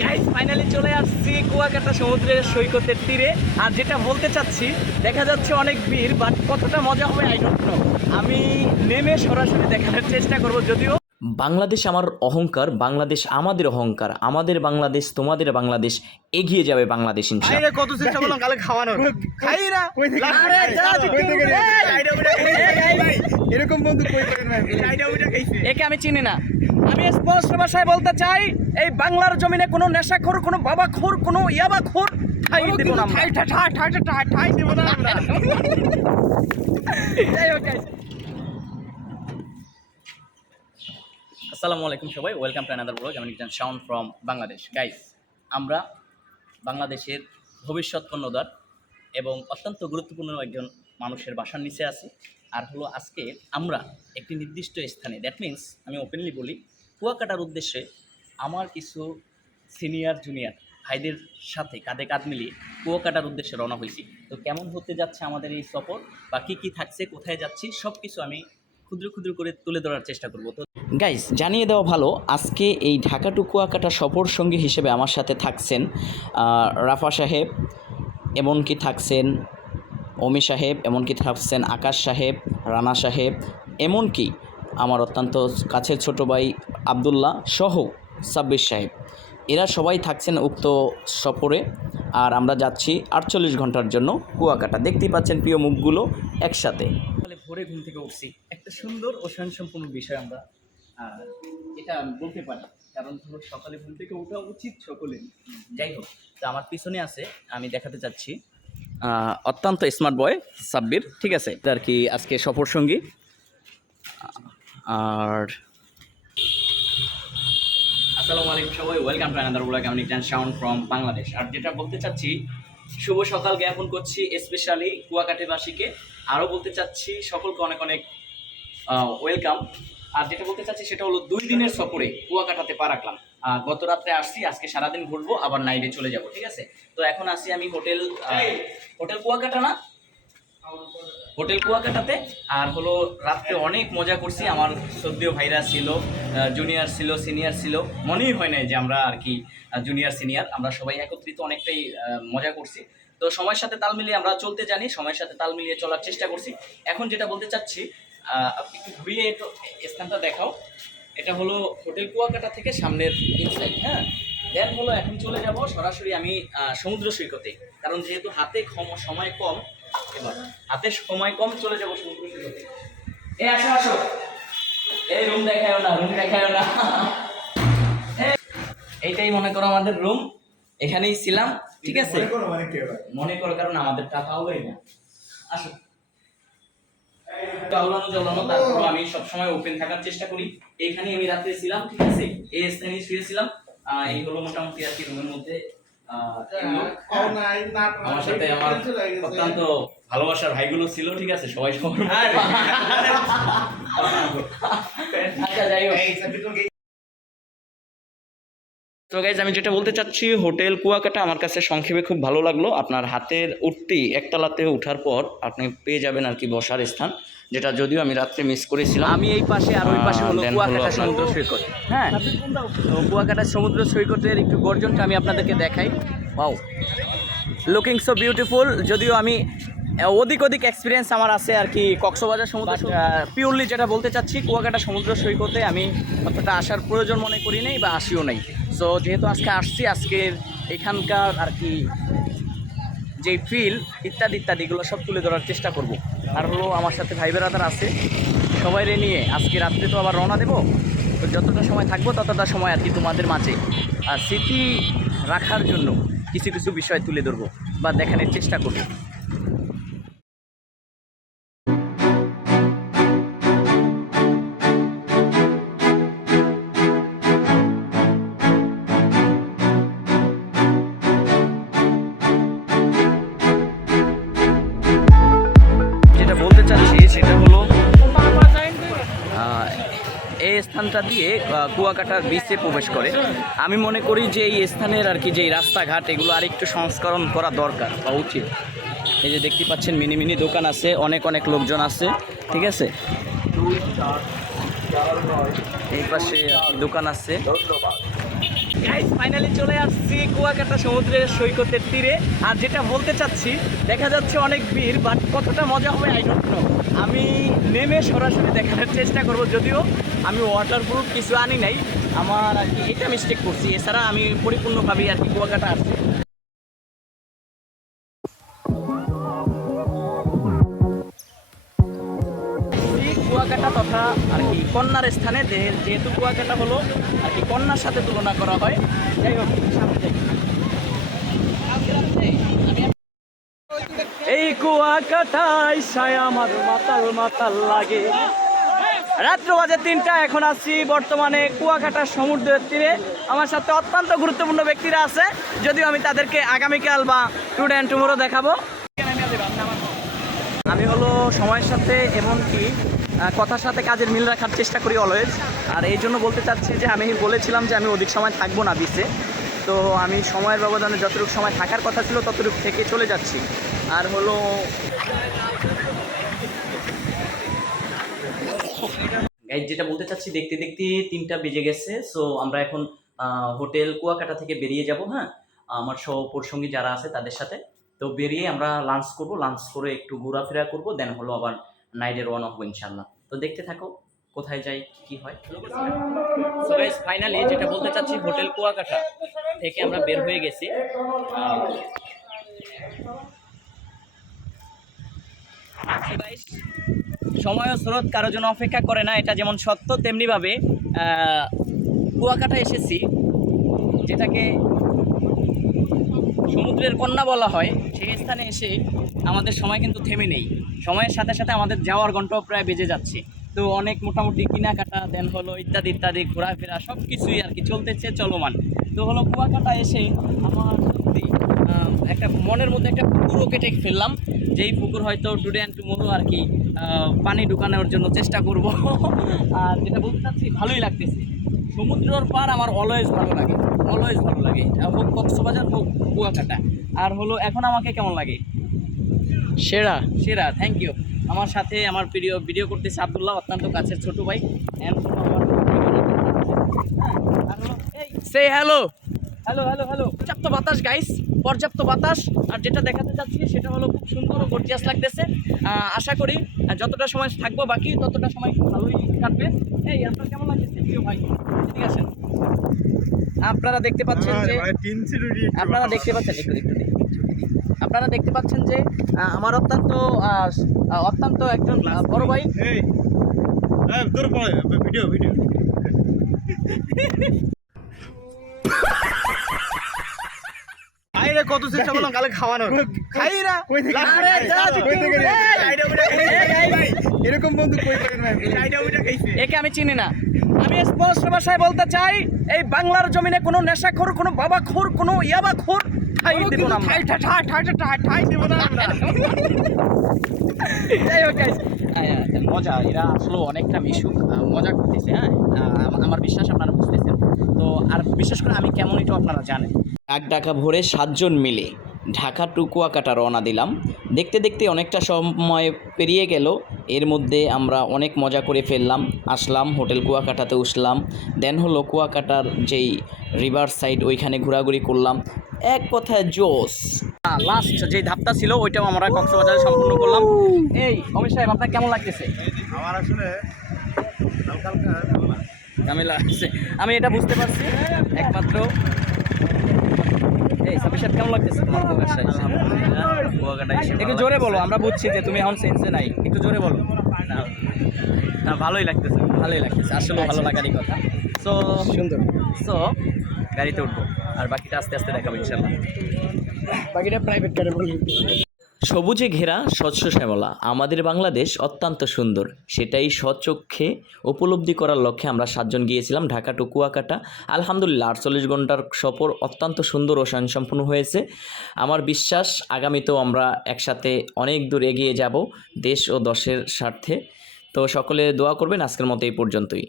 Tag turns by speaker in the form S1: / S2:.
S1: Guys finally চলে আসছি কুয়াকাটা সমুদ্রের সৈকতের তীরে আর যেটা বলতে চাচ্ছি দেখা যাচ্ছে অনেক ভিড় বাট কতটা মজা হবে আই ডোন্ট নো আমি নেমে সরাসরি দেখানোর চেষ্টা করব যদিও
S2: বাংলাদেশ আমার অহংকার বাংলাদেশ আমাদের অহংকার আমাদের বাংলাদেশ তোমাদের বাংলাদেশ এগিয়ে যাবে বাংলাদেশ ইনশাআল্লাহ
S1: কত চেষ্টা করলাম কালে খাওয়ানোর খাই না
S3: এরকম বন্ধু কই পারেন ভাই
S1: একে আমি চিনি না আমি স্পষ্ট ভাষায় বলতে চাই এই বাংলার জমিনে কোনো নেশাখোর কোনো বাবাখোর কোনো ইয়াবাখোর ঠাই দিব না guys। আসসালামু আলাইকুম সবাই ওয়েলকাম টু অ্যানাদার ব্লগ আমি নিজান সাউন্ড ফ্রম বাংলাদেশ গাইস আমরা বাংলাদেশের ভবিষ্যৎ কর্ণধার এবং অত্যন্ত গুরুত্বপূর্ণ একজন মানুষের বাসার নিচে আছি। আর হলো আজকে আমরা একটি নির্দিষ্ট স্থানে দ্যাট মিন্স আমি ওপেনলি বলি কুয়াকাটার উদ্দেশ্যে আমার কিছু সিনিয়র জুনিয়র ভাইদের সাথে কাঁধে কাঁধ মিলিয়ে কুয়াকাটার উদ্দেশ্যে রওনা হয়েছি। তো কেমন হতে যাচ্ছে আমাদের এই সফর বা কী কী থাকছে, কোথায় যাচ্ছি সব কিছু আমি ক্ষুদ্র ক্ষুদ্র করে তুলে ধরার চেষ্টা করব। তো
S2: গাইস জানিয়ে দেওয়া ভালো, আজকে এই ঢাকা টু কুয়াকাটা সফর সঙ্গী হিসেবে আমার সাথে থাকছেন রাফা সাহেব, এমনকি থাকছেন অমি সাহেব, এমনকি থাকছেন আকাশ সাহেব, রানা সাহেব, এমনকি আমার অত্যন্ত কাছের ছোট ভাই আবদুল্লাহ সহ সাব্বির সাহেব। এরা সবাই থাকছেন উক্ত সফরে আর আমরা যাচ্ছি আটচল্লিশ ঘণ্টার জন্য কুয়াকাটা। দেখতেই পাচ্ছেন প্রিয় মুখগুলো একসাথে।
S1: সকালে ভোরে ঘুম থেকে উঠছি। একটা সুন্দর ও সম্পূর্ণ বিষয় আমরা এটা আমি বলতে পারি। কারণ ধরো সকালে ঘুম থেকে ওঠা উচিত সকলের যাই হোক, তো আমার পিছনে আছে, আমি দেখাতে চাচ্ছি।
S2: অত্যন্ত স্মার্ট বয় সাব্বির, ঠিক আছে? আর কি আজকে সফর সঙ্গী আর
S1: আসসালামু আলাইকুম সবাই ওয়েলকাম টু আনাদার ব্লগ আমি নিজান সাউন্ড ফ্রম বাংলাদেশ আর যেটা বলতে চাচ্ছি, শুভ সকাল জ্ঞাপন করছি স্পেশালি কুয়াকাটিবাসীকে। আরও বলতে চাচ্ছি, সকলকে অনেক অনেক ওয়েলকাম আর যেটা বলতে চাচ্ছি সেটা হলো দুই দিনের সফরে কুয়াকাটাতে পা রাখলাম। গত রাত্রে আসছি, আজকে সারাদিন ঘুরবো, আবার নাইটে চলে যাব, ঠিক আছে? তো এখন আসি আমি হোটেল হোটেল কুয়াকাটা না? হোটেল কুয়াকাটাতে। আর হলো রাত্রে অনেক মজা করছি। আমার সদ্যীয় ভাইরা ছিল জুনিয়র ছিল সিনিয়র ছিল। মনেই হয় নাই যে আমরা আর কি জুনিয়র সিনিয়র আমরা সবাই একত্রিত অনেকটাই মজা করছি। তো সময়ের সাথে তাল মিলিয়ে আমরা চলতে জানি, সময়ের সাথে তাল মিলিয়ে চলার চেষ্টা করছি। এখন যেটা বলতে চাচ্ছি একটু ঘুরিয়ে একটু স্থানটা দেখাও। এটা হলো হোটেল কুয়াকাটা থেকে সামনের ইনসাইড হ্যাঁ? দেন হলো এখন চলে যাব সরাসরি আমি সমুদ্র সৈকতে। কারণ যেহেতু হাতে সময় কম এবার হাতে সময় কম চলে যাব সমুদ্র সৈকতে। এই আসো আসো। এই রুম দেখায়ও না রুম দেখায়ও না। এইটাই মনে করো আমাদের রুম এখানেই ছিলাম ঠিক আছে?
S3: মানে
S1: করো কারণ আমাদের টাকা হলোই না। আসো। চালানো তারপর আমি সবসময় ওপেন থাকার চেষ্টা করি। এইখানে আমি রাত্রে ছিলাম ঠিক আছে? এই স্থানে শুয়েছিলাম। এই হলো মোটামুটি আর কি রুমের মধ্যে। আমার সাথে আমার অত্যন্ত ভালোবাসার ভাইগুলো ছিল ঠিক আছে? সবাই সবার আচ্ছা যাই হোক। তো গাইজ আমি যেটা বলতে চাচ্ছি হোটেল কুয়াকাটা আমার কাছে সংক্ষেপে খুব ভালো লাগল। আপনার হাতের উঠতি একতলাতে ওঠার পর আপনি পেয়ে যাবেন আর কি বসার স্থান যেটা যদিও আমি রাত্রে মিস করেছিলাম।
S2: আমি এই পাশে আর ওই পাশে হলো কুয়াকাটা সমুদ্র সৈকত। হ্যাঁ তো কুয়াকাটা সমুদ্র সৈকতের একটু গর্জনটা আমি আপনাদেরকে দেখাই। ওয়াও লুকিং সো বিউটিফুল যদিও আমি অধিক ওদিক এক্সপিরিয়েন্স আমার আছে আর কি কক্সবাজার সমুদ্র পিওরলি যেটা বলতে চাচ্ছি কুয়াকাটা সমুদ্র সৈকতে আমি অতটা আসার প্রয়োজন মনে করি নাই বা আসিও নাই। সো যেহেতু আজকে আসছি, আজকের এখানকার আর কি যে ফিল ইত্যাদি ইত্যাদিগুলো সব তুলে ধরার চেষ্টা করব। আর হলো আমার সাথে ভাই বেড়াদার আছে। সবাইরে নিয়ে আজকে রাত্রে তো আবার রওনা দেবো। তো যতটা সময় থাকব, ততটা সময় আর কি তোমাদের মাঝে আর স্মৃতি রাখার জন্য কিছু কিছু বিষয় তুলে ধরবো বা দেখানোর চেষ্টা করব। স্থানটা দিয়ে কুয়াকাটার বিচে প্রবেশ করে। আমি মনে করি যে এই স্থানের আর কি যে রাস্তাঘাট, এগুলো আরেকটু সংস্করণ করা দরকার বা উচিত। এই যে দেখতে পাচ্ছেন মিনি মিনি দোকান আছে, অনেক অনেক লোকজন আছে, ঠিক আছে? এই পাশে দোকান আছে।
S1: গাইস ফাইনালি চলে আসছি কুয়াকাটা সমুদ্রের সৈকতের তীরে। আর যেটা বলতে চাচ্ছি, দেখা যাচ্ছে অনেক ভিড় বাট কতটা মজা হবে আই আমি নেমে সরাসরি দেখানোর চেষ্টা করব, যদিও আমি ওয়াটারপ্রুফ কিছু আনি নাই। আমার আর কি এটা মিস্টেক করছি, এছাড়া আমি পরিপূর্ণভাবেই আর কি কুয়াকাটা আসছি। কুয়াকাটা তথা আর কি কন্যার স্থানে যেহেতু কুয়াকাটা হলো কি কন্যার সাথে তুলনা করা হয়। যাই হোক। এই কুয়াকাটায় সায় আমার মাতাল মাতাল লাগে। রাত্র বাজে তিনটা, এখন আছি বর্তমানে কুয়াকাটা সমুদ্রের তীরে। আমার সাথে অত্যন্ত গুরুত্বপূর্ণ ব্যক্তিরা আছে, যদিও আমি তাদেরকে আগামীকাল বা টুডে অ্যান্ড টুমোরো দেখাবো। আমি হলো সময়ের সাথে এমনকি কথার সাথে কাজের মিল রাখার চেষ্টা করি অলওয়েজ আর এই জন্য বলতে চাচ্ছি যে, আমি বলেছিলাম যে, আমি অধিক সময় থাকব না বিচে তো আমি সময়ের ব্যবধানে যতটুকু সময় থাকার কথা ছিল, ততটুকু থেকে চলে যাচ্ছি। আর হলো গাইজ যেটা বলতে চাচ্ছি, দেখতে দেখতে তিনটা বেজে গেছে। সো আমরা এখন হোটেল কুয়াকাটা থেকে বেরিয়ে যাব হ্যাঁ? আমার সহপরসঙ্গী যারা আছে, তাদের সাথে। তো বেরিয়ে আমরা লাঞ্চ করব। লাঞ্চ করে একটু ঘোরাফেরা করব দেন হলো আবার নাইটে রওনা হব ইনশাল্লাহ তো দেখতে থাকো, কোথায় যাই, কি হয়। সো ফাইনালি যেটা বলতে চাচ্ছি, হোটেল কুয়াকাটা থেকে আমরা বের হয়ে গেছি। সময় ও স্রোত কারোর জন্য অপেক্ষা করে না, এটা যেমন সত্য, তেমনিভাবে কুয়াকাটা এসেছি, যেটাকে সমুদ্রের কন্যা বলা হয়। সেই স্থানে এসে আমাদের সময় কিন্তু থেমে নেই। সময়ের সাথে সাথে আমাদের যাওয়ার ঘন্টাও প্রায় বেজে যাচ্ছে। তো অনেক মোটামুটি কেনাকাটা দেন হলো ইত্যাদি ইত্যাদি ঘোরাফেরা সব কিছুই আর কি চলতেছে চলমান। তো হলো কুয়াকাটা এসে আমার সত্যি একটা মনের মধ্যে একটা পুকুরও কেটে ফেললাম যেই পুকুর হয়তো টুডে অ্যান্ড টুমোরো আর কি পানি ঢুকানোর জন্য চেষ্টা করব। আর যেটা বলতে চাচ্ছি ভালোই লাগতেছে। সমুদ্রর পার আমার অলওয়েজ ভালো লাগে অলওয়েজ ভালো লাগে। হোক কক্সবাজার হোক কুয়াকাটা। আর হলো এখন আমাকে কেমন লাগে? সেরা। সেরা থ্যাংক ইউ আমার সাথে আমার প্রিয় ভিডিও করতেছে আবদুল্লাহ অত্যন্ত কাছের ছোট ভাই সে হ্যালো হ্যালো হ্যালো হ্যালো পর্যাপ্ত বাতাস গাইস পর্যাপ্ত বাতাস। আর যেটা দেখাতে চাচ্ছি সেটা হলো খুব সুন্দর ও গর্জিয়াস লাগতেছে। আশা করি যতটা সময় থাকব বাকি ততটা সময় ভালোই কাটবে। এই আপনার কেমন লাগতেছে প্রিয় ভাই? ঠিক আছে আপনারা দেখতে পাচ্ছেন যে আপনারা দেখতে পাচ্ছেন একটু একটু। আপনারা দেখতে পাচ্ছেন যে আমার অত্যন্ত অত্যন্ত একজন বড় ভাই
S3: ভিডিও ভিডিও
S1: আইরে কত চেষ্টা করলাম কালে
S3: এরকম বন্ধু ভাই
S1: একে আমি চিনি না আমি স্পষ্ট ভাষায় বলতে চাই এই বাংলার জমিনে কোনো নেশাখোর কোনো বাবাখোর কোনো ইয়াবাখোর ঠাই দেব না আমরা। যাই হোক guys, মজা এরা আসলে অনেকটা মিশুক। মজা করতেছে হ্যাঁ? আমার বিশ্বাস আপনারা বুঝতেছেন। তো আর বিশেষ করে আমি কেমন এটাও আপনারা জানেন। এক ডাকা ভোরে সাতজন মিলে ঢাকা টু কুয়াকাটা রওনা দিলাম। দেখতে দেখতে অনেকটা সময় পেরিয়ে গেল। এর মধ্যে আমরা অনেক মজা করে ফেললাম আসলাম হোটেল কুয়াকাটাতে উঠলাম। দেন হলো কুয়াকাটার যেই রিভার সাইড ওইখানে ঘোরাঘুরি করলাম। এক কথায় জোস লাস্ট যে ধাপটা ছিল ওইটাও আমরা কক্সবাজারে সম্পূর্ণ করলাম। এই অমিত সাহেব আপনার কেমন লাগতেছে?
S3: আমার আসলে ঝামেলা।
S1: ঝামেলা আছে। আমি এটা বুঝতে পারছি। একমাত্র এই সাবির কেমন লাগতেছে তোমার কুয়াকাটা? একটু জোরে বলো আমরা বুঝছি যে তুমি এখন সেন্সে নাই। একটু জোরে বলো। না ভালোই লাগতেছে। ভালোই লাগতেছে আসলে ভালো লাগারই কথা। সো
S3: সুন্দর।
S1: সো গাড়িতে উঠবো আর বাকিটা আস্তে আস্তে দেখাবো ইনশাল্লাহ
S3: বাকিটা প্রাইভেট কারে বলি
S1: সবুজে ঘেরা স্বচ্ছ শ্যামলা। আমাদের বাংলাদেশ অত্যন্ত সুন্দর। সেটাই স্বচক্ষে উপলব্ধি করার লক্ষ্যে আমরা সাতজন গিয়েছিলাম ঢাকা টু কুয়াকাটা। আলহামদুলিল্লাহ, আটচল্লিশ ঘণ্টার সফর অত্যন্ত সুন্দর ও স্বয়ংসম্পূর্ণ হয়েছে। আমার বিশ্বাস, আগামীতেও আমরা একসাথে অনেক দূর এগিয়ে যাব দেশ ও দশের স্বার্থে। তো সকলে দোয়া করবেন, আজকের মতো এই পর্যন্তই।